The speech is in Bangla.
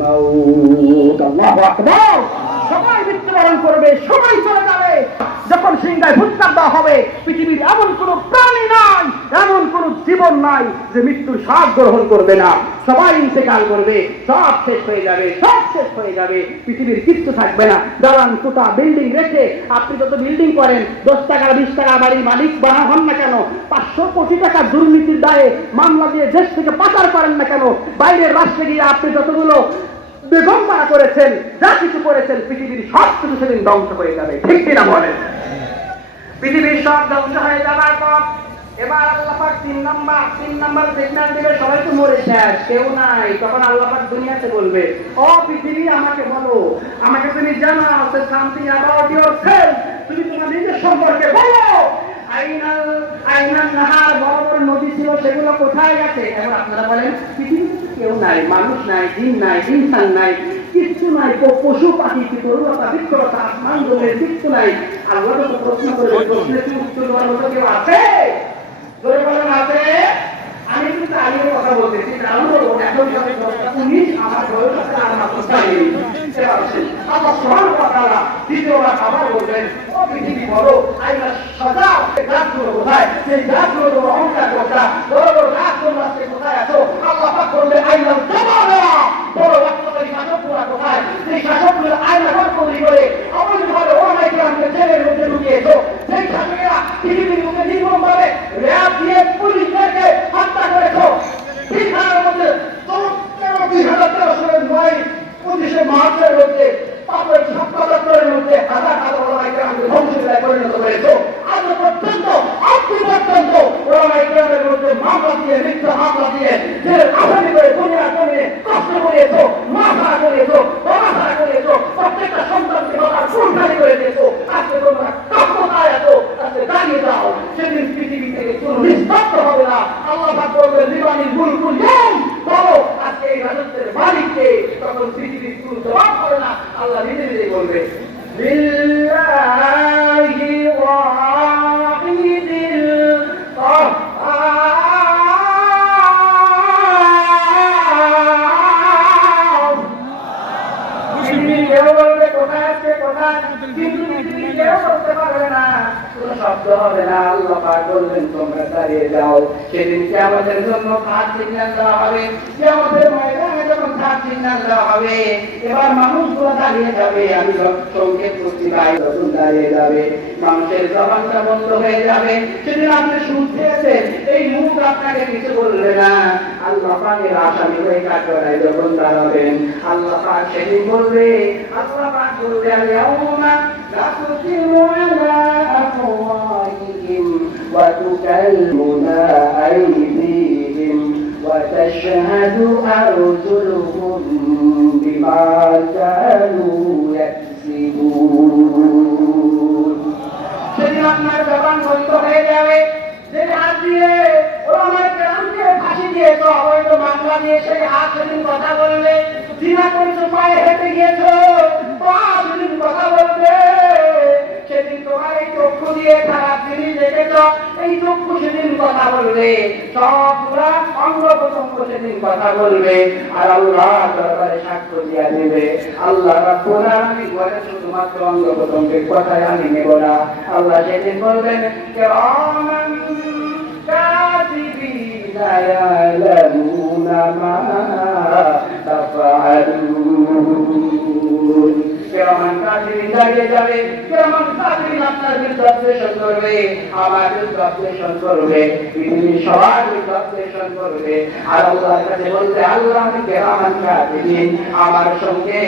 মাউত। আল্লাহু আকবার। সবাই মৃত্যুবরণ করবে, সবাই চলে যাবে। যখন সিংহায় ভুট্টা দেওয়া হবে, পৃথিবীর এমন কোন প্রাণী নাই, এমন কোন জীবন নাই যে মৃত্যুর স্বাদ গ্রহণ করবে না। সবাই ইন্তেকাল করবে, সব শেষ হয়ে যাবে, সব শেষ হয়ে যাবে, পৃথিবীর কিচ্ছু থাকবে না। দালান কোটা বিল্ডিং রেখে আপনি যত বিল্ডিং করেন, 10 টাকা 20 টাকা বাড়ির মালিক বানা হন না কেন, 500 কোটি টাকা দুর্নীতির দায়ে মামলা দিয়ে দেশ থেকে পাচার করেন না কেন, বাইরের রাষ্ট্রে গিয়ে আপনি যতগুলো বেগমরা করেছেন, যা কিছু করেছেন, পৃথিবীর সব কিছু সেদিন ধ্বংস হয়ে যাবে। ঠিক কিনা বলেন? পৃথিবীর সব ধ্বংস হয়ে যাবার পর এবার আল্লাহ পাক 3 নাম্বার সিগন্যাল দিবে, সবাই তো মরে শেষ, কেউ নাই। তখন আল্লাহ পাক দুনিয়াতে বলবে, ও পৃথিবী আমাকে বলো, আমাকে তুমি জানাও সামথিং অ্যাবাউট ইয়োরসেলফ, তুমি তোমার নিজের সম্পর্কে বলো। আইনাল নাহার, বড় বড় নদী ছিল, সেগুলো কোথায় গেছে? এবার আপনারা বলেন পৃথিবীতে কেউ নাই, মানুষ নাই, জিন নাই, ইনসান নাই, কিচ্ছু নাই, পশু পাখি, তরুণতা, বৃক্ষলতা, আসমান জমির কিচ্ছু নাই। আল্লাহ তো প্রশ্ন করে, প্রশ্নের কি উত্তর দেওয়ার মতো কেউ আছে? জোরে বলেন আছে? আমি কিন্তু আগের কথা বলতেছি, কারণ এখন 19, আমার বয়স আছে আর মাত্র 4। আল্লাহ সুবহানাহু ওয়া তাআলা দ্বিতীয়বার আবার বলবেন, ও পৃথিবী বলো, আইনা সাজা গাছগুলো কোথায়? সেই গাছগুলো অহংকার করতা, বড় বড় গাছগুলো আজকে কোথায় আছো? আল্লাহ পাক বলবে, আইনা জামালা, বড় বাচ্চাদের শাসকরা কোথায়? সেই শাসকগুলো আইনা তৈরি করে অবৈধভাবে ওলামায়ে কেরামকে জেলের মধ্যে ঢুকিয়েছো। সেই শাসকেরা পৃথিবীর মধ্যে নির্মমভাবে র্যাব দিয়ে পুলিশদেরকে হত্যা করেছো। বিহারের মধ্যে 2013 মার্চের মধ্যে পাপের 77 মধ্যে হাজার হাজার ওলামায়ে কেরামকে ধ্বংসলীলায় পরিণত করেছো। আজ পর্যন্ত ওলামায়ে কেরামের মধ্যে মামলা দিয়ে, মিথ্যা মামলা দিয়ে জেলের আসামি করে দুনিয়া জমিয়ে কষ্ট করিয়েছো, মাথা করিয়েছো, বাধা করিয়েছো, প্রত্যেকটা সন্তানকে বাবার ফুলকারি করে দিয়েছো। আজকে তোমরা কখনোই আছো, আজকে দাঁড়িয়ে যাও, সেদিন পৃথিবী থেকে কোনো নিস্তব্ধ হবে না। আল্লাহ পাক বলবেন, লিবানিল মুলকুল ইয়াউম, বলো আজকে এই রাজত্বের মালিককে। তখন পৃথিবীর কোনো জবাব করে না, আল্লাহ নিজে নিজে বলবে, লিল্লাহি ওয়াহিদিল কাহ্হার। পৃথিবীর কেউ বলবে কোথায় আছে, কোথায়, কিন্তু পৃথিবীর কেউ বলতে পারবে না, কোনো শব্দ হবে না। আল্লাহ পাক বলবেন, তোমরা দাঁড়িয়ে যাও। সেদিন কিয়ামতের জন্য থার্ড সিগন্যাল দেওয়া হবে। কিয়ামতের ময়দানে যখন থার্ড সিগন্যাল দেওয়া হবে, এবার মানুষগুলো দাঁড়িয়ে যাবে। আমি সংকেত করছি, ভাই যখন দাঁড়িয়ে যাবে, মানুষের জবানটা বন্ধ হয়ে যাবে। সেদিন আপনি শুনতেছেন, এই মুখ আপনাকে কিছু বলবে না। আল্লাহ পাকের আসামি হয়ে কাঠগড়ায় যখন দাঁড়াবেন, আল্লাহ পাক সেদিন বলবে, আল্লাহ পাক বলবে, আল-ইয়াউমা নাখতিমু আলা আফওয়াহিহিম ওয়া তুকাল্লিমুনা আইদিহিম ওয়া তাশহাদু আরজুলুহুম বিমা কানু ইয়াকসিবুন। সেদিন আপনার জবান বন্ধ হয়ে যাবে। যে হাত দিয়ে ওলামায়ে কেরামকে ফাঁসি দিয়েছো, অবৈধ মামলা দিয়ে সেই হাত সেদিন কথা বলবে। জিনা করেছো, পায়ে হেঁটে গিয়েছো, পা সেদিন কথা বলবে। সেদিন তোমার এই চক্ষু দিয়ে খারাপ জিনিস দেখেছো, এই চক্ষু সেদিন কথা বলবে। সবগুলা অঙ্গ প্রত্যঙ্গ সেদিন কথা বলবে। আর আল্লাহ দরবারে সাক্ষ্য দিয়ে দেবে, আল্লাহ রাব্বুল আলামিন বলে, শুধুমাত্র অঙ্গ প্রত্যঙ্গের কথাই আমি নেব না। আল্লাহ সেদিন বলবেন, কিরামান কাতিবিনা ইয়ালামুনা মা তাফআলুন। কিরামান কাতিবিন দাঁড়িয়ে যাবে, কিরামান কাতিবিন আপনার বিরুদ্ধে অপারেশন করবে, আমার বিরুদ্ধে অপারেশন করবে, পৃথিবীর সবার বিরুদ্ধে অপারেশন করবে। আর আল্লাহর কাছে বলতে, আল্লাহ আমি কিরামান কাতিবিন, আমার সঙ্গে